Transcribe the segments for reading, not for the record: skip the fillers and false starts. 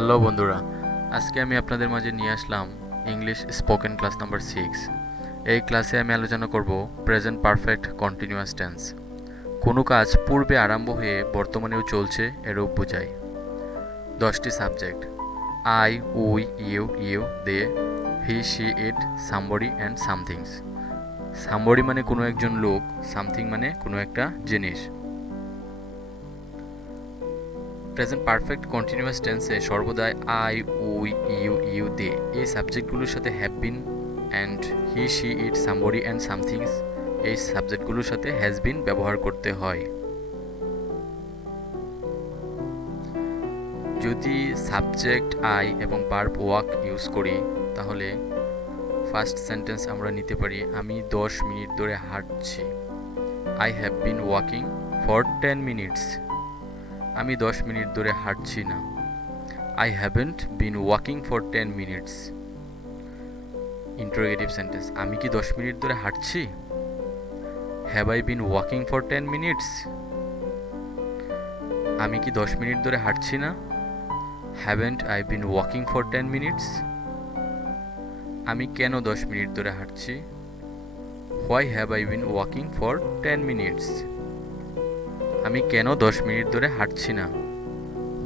Hello বন্ধুরা, আজকে আমি আপনাদের মাঝে নিয়ে আসলাম ইংলিশ স্পোকেন ক্লাস নাম্বার 6। এই ক্লাসে আমি আলোচনা করব প্রেজেন্ট পারফেক্ট কন্টিনিউয়াস টেন্স। কোনো কাজ পূর্বে আরম্ভ হয়ে বর্তমানেও চলছে এরূপ বোঝায়। 10টি subject: I, we, you, they, he, she, it, somebody and somethings. Somebody মানে কোনো একজন লোক, সামথিং মানে কোনো একটা জিনিস। প্রেজেন্ট পারফেক্ট কন্টিনিউয়াস টেন্সে সর্বদাই আই, উই, ইউ, দে এই সাবজেক্টগুলোর সাথে have been and he, she, it, somebody and somethings এই সাবজেক্টগুলোর সাথে হ্যাজ বিন ব্যবহার করতে হয়। যদি সাবজেক্ট আই এবং ভার্ব ওয়াক ইউজ করি তাহলে ফার্স্ট সেন্টেন্স আমরা নিতে পারি আমি 10 মিনিট ধরে হাঁটছি। I have been walking for 10 minutes. আমি 10 মিনিট ধরে হাঁটছি না। I haven't been walking for 10 minutes. Interrogative sentence: আমি কি 10 মিনিট ধরে হাঁটছি? Have I been walking for 10 minutes? আমি কি 10 মিনিট ধরে হাঁটছি না? Haven't I been walking for 10 minutes? আমি কেন 10 মিনিট ধরে হাঁটছি? Why have I been walking for 10 minutes? আমি কেন 10 মিনিট ধরে হাঁটছি না?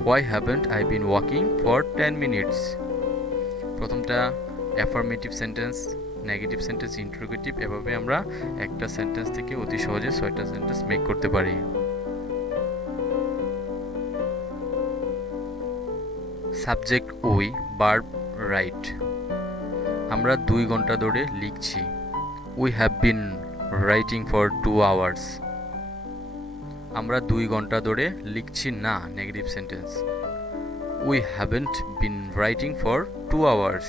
Why haven't I been walking for 10 minutes? প্রথমটা affirmative sentence, negative sentence, interrogative, এভাবে আমরা একটা সেন্টেন্স থেকে অতি সহজে 6টা সেন্টেন্স মেক করতে পারি। Subject we, verb right. আমরা 2 ঘন্টা ধরে লিখছি। We have been writing for 2 hours. আমরা 2 ঘন্টা ধরে লিখছি না, negative sentence. We haven't bin writing for 2 hours.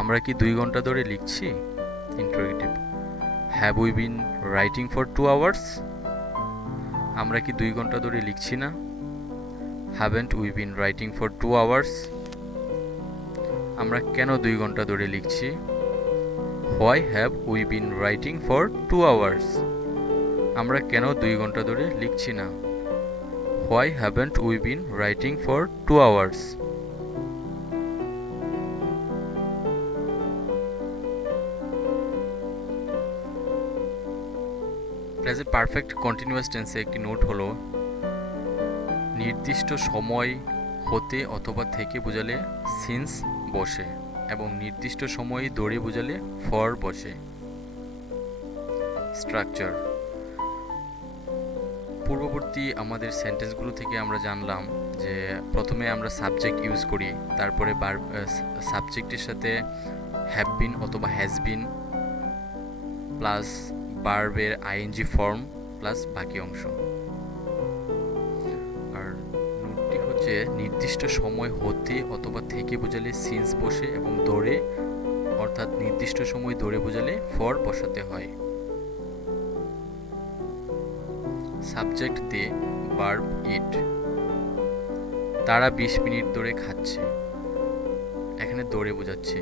আমরা কি 2 ঘন্টা ধরে লিখছি? Interrogative. Have we been writing for 2 hours? আমরা কি 2 ঘন্টা ধরে লিখছি না? Haven't we been writing for 2 hours? আমরা কেন 2 ঘন্টা ধরে লিখছি? Why have we been writing for 2 hours? আমরা কেন 2 ঘন্টা ধরে লিখছি না? Why haven't we been writing for 2 hours? Present perfect continuous টেন্সে একটি নোট হলো নির্দিষ্ট সময় হতে অথবা থেকে বোঝালে সিন্স বসে এবং নির্দিষ্ট সময় ধরে বোঝালে ফর বসে। স্ট্রাকচার: পূর্ববর্তী আমাদের সেন্টেন্সগুলো থেকে আমরা জানলাম যে প্রথমে আমরা সাবজেক্ট ইউজ করি, তারপরে সাবজেক্টের সাথে হ্যাভ বিন অথবা হ্যাজ বিন প্লাস ভার্বের আইএনজি ফর্ম প্লাস বাকি অংশ। আর নোটটি হচ্ছে নির্দিষ্ট সময় হতে অথবা থেকে বোঝালে সিন্স বসে এবং ধরে অর্থাৎ নির্দিষ্ট সময় ধরে বোঝালে ফর বসাতে হয়। Subject they, verb it. তারা 20 মিনিট ধরে খাচ্ছে। এখানে ধরে বোঝাচ্ছে,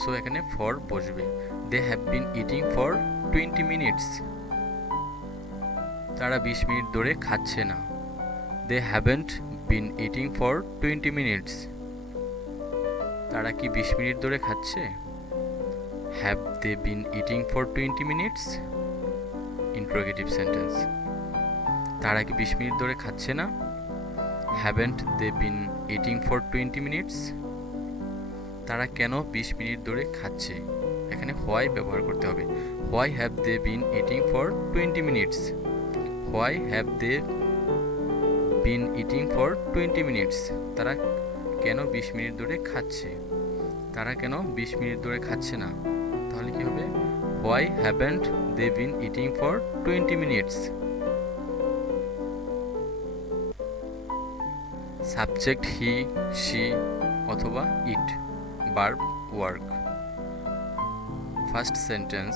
সো এখানে ফর বসবে। They have been eating for 20 minutes. তারা 20 মিনিট ধরে খাচ্ছে না। They haven't been eating for 20 minutes. তারা কি 20 মিনিট ধরে খাচ্ছে? Have they been eating for 20 minutes? Interrogative sentence: তারা কি 20 মিনিট ধরে খাচ্ছে না? Haven't they been eating for 20 minutes? তারা কেন 20 মিনিট ধরে খাচ্ছে? এখানে হোয়াই ব্যবহার করতে হবে। Why have they been eating for 20 minutes? Why have they been eating for 20 minutes? তারা কেন 20 মিনিট ধরে খাচ্ছে? তারা কেন 20 মিনিট ধরে খাচ্ছে না? তাহলে কি হবে? Why haven't they been eating for 20 minutes? Subject he, she অথবা it, verb work. First sentence: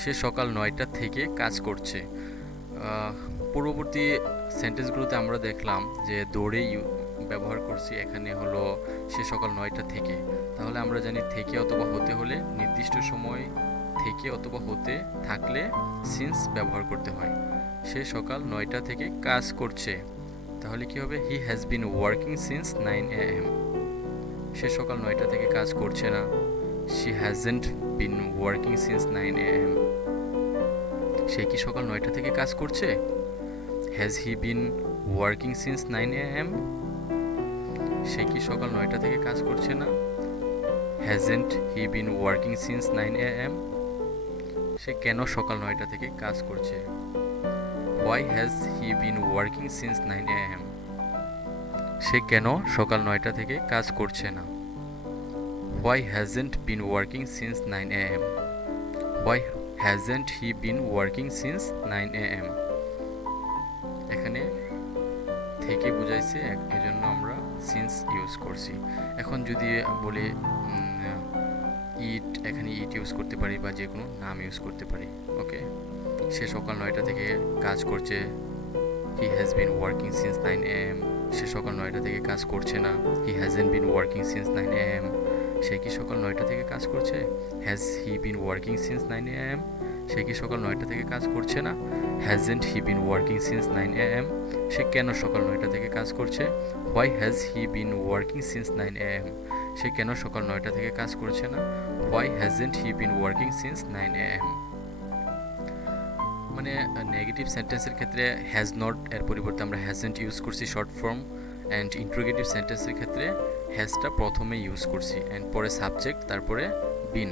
সে সকাল 9টা থেকে কাজ করছে। পূর্ববর্তী সেন্টেন্সগুলোতে আমরা দেখলাম যে দৌড়ে ব্যবহার করছি, এখানে হলো সে সকাল 9টা থেকে। তাহলে আমরা জানি থেকে অথবা হতে হলে নির্দিষ্ট সময় থেকে অথবা হতে থাকলে সিন্স ব্যবহার করতে হয়। সে সকাল 9টা থেকে কাজ করছে, তাহলে কি হবে? He has been working since 9 AM। সে সকাল 9টা থেকে কাজ করছে না। She hasn't been working since 9 AM। সে কি সকাল 9টা থেকে কাজ করছে? Has he been working since 9 AM? সে কি সকাল 9টা থেকে কাজ করছে না? Hasn't he been working since 9 AM? সে কেন সকাল 9টা থেকে কাজ করছে? Why has he been working since 9 AM? সে কেন সকাল 9টা থেকে কাজ করছে না? Why hasn't been working since 9 AM? Why hasn't he been working since 9 AM? এখানে থেকে বুঝাইছে, এজন্য আমরা সিন্স ইউজ করছি। এখন যদি বলি ইট, এখানে ইট ইউজ করতে পারি বা যে কোনো নাম ইউজ করতে পারি। ওকে, সে সকাল 9টা থেকে কাজ করছে। He has been working since 9 AM। সে সকাল 9টা থেকে কাজ করছে না। He hasn't been working since 9 AM। সে কি সকাল 9টা থেকে কাজ করছে? Has he been working since 9 AM? সে কি সকাল 9টা থেকে কাজ করছে না? Hasn't he been working since 9 AM? সে কেন সকাল 9টা থেকে কাজ করছে? Why has he been working since 9 AM? সে কেন সকাল 9টা থেকে কাজ করছে না? Why hasn't he been working since 9 AM? মানে নেগেটিভ সেন্টেন্সের ক্ষেত্রে হ্যাজ নট এর পরিবর্তে আমরা হ্যাজেন্ট ইউজ করছি শর্ট ফর্ম, অ্যান্ড ইন্ট্রোগেটিভ সেন্টেন্সের ক্ষেত্রে হ্যাজটা প্রথমে ইউজ করছি, অ্যান্ড পরে সাবজেক্ট, তারপরে বিন,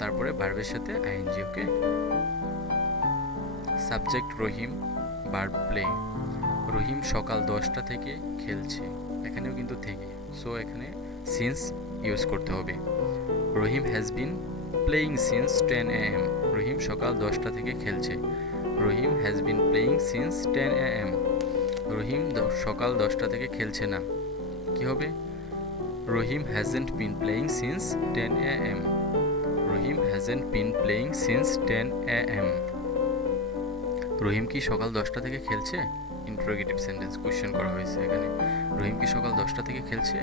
তারপরে ভার্বের সাথে আইএনজি। ওকে, সাবজেক্ট রহিম, ভার্ব প্লে। রহিম সকাল 10টা থেকে খেলছে, এখানেও কিন্তু থেকে, সো এখানে সিন্স ইউজ করতে হবে। Rahim has been playing since 10 AM। Rahim সকাল 10টা থেকে খেলছে। Rahim has been playing since 10 AM। Rahim সকাল 10টা থেকে খেলছে না। কি হবে? Rahim hasn't been playing since 10 AM। Rahim hasn't been playing since 10 AM। Rahim কি সকাল 10টা থেকে খেলছে? ইন্টারোগেটিভ সেন্টেন্স, কোয়েশ্চেন করা হয়েছে এখানে। রহিম কি সকাল 10টা থেকে খেলছে?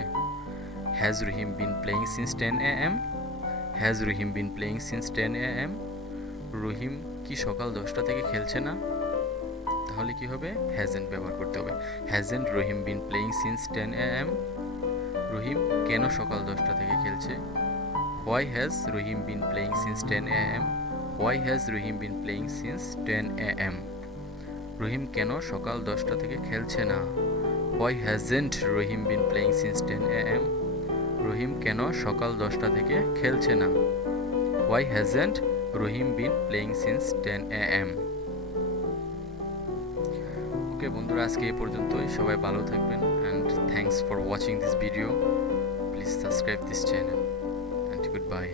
Has Rahim bin playing since 10 AM? Has Rahim bin playing since 10 AM? Rahim কি সকাল 10টা থেকে খেলছে না? তাহলে কি হবে? হ্যাজেন্ট ব্যবহার করতে হবে। Hasn't Rahim bin playing since 10 AM? রহিম কেন সকাল 10টা থেকে খেলছে? Why has Rahim bin playing since 10 AM? Why has Rahim bin playing since 10 AM? রহিম কেন সকাল 10টা থেকে খেলছে না? Why hasn't Rahim bin playing since 10 AM? রহিম কেন সকাল 10টা থেকে খেলছে না? Why hasn't Rahim bin playing since 10 AM? ওকে বন্ধুরা, আজকে এই পর্যন্তই। সবাই ভালো থাকবেন, and thanks for watching this video. Please subscribe this channel, and good bye.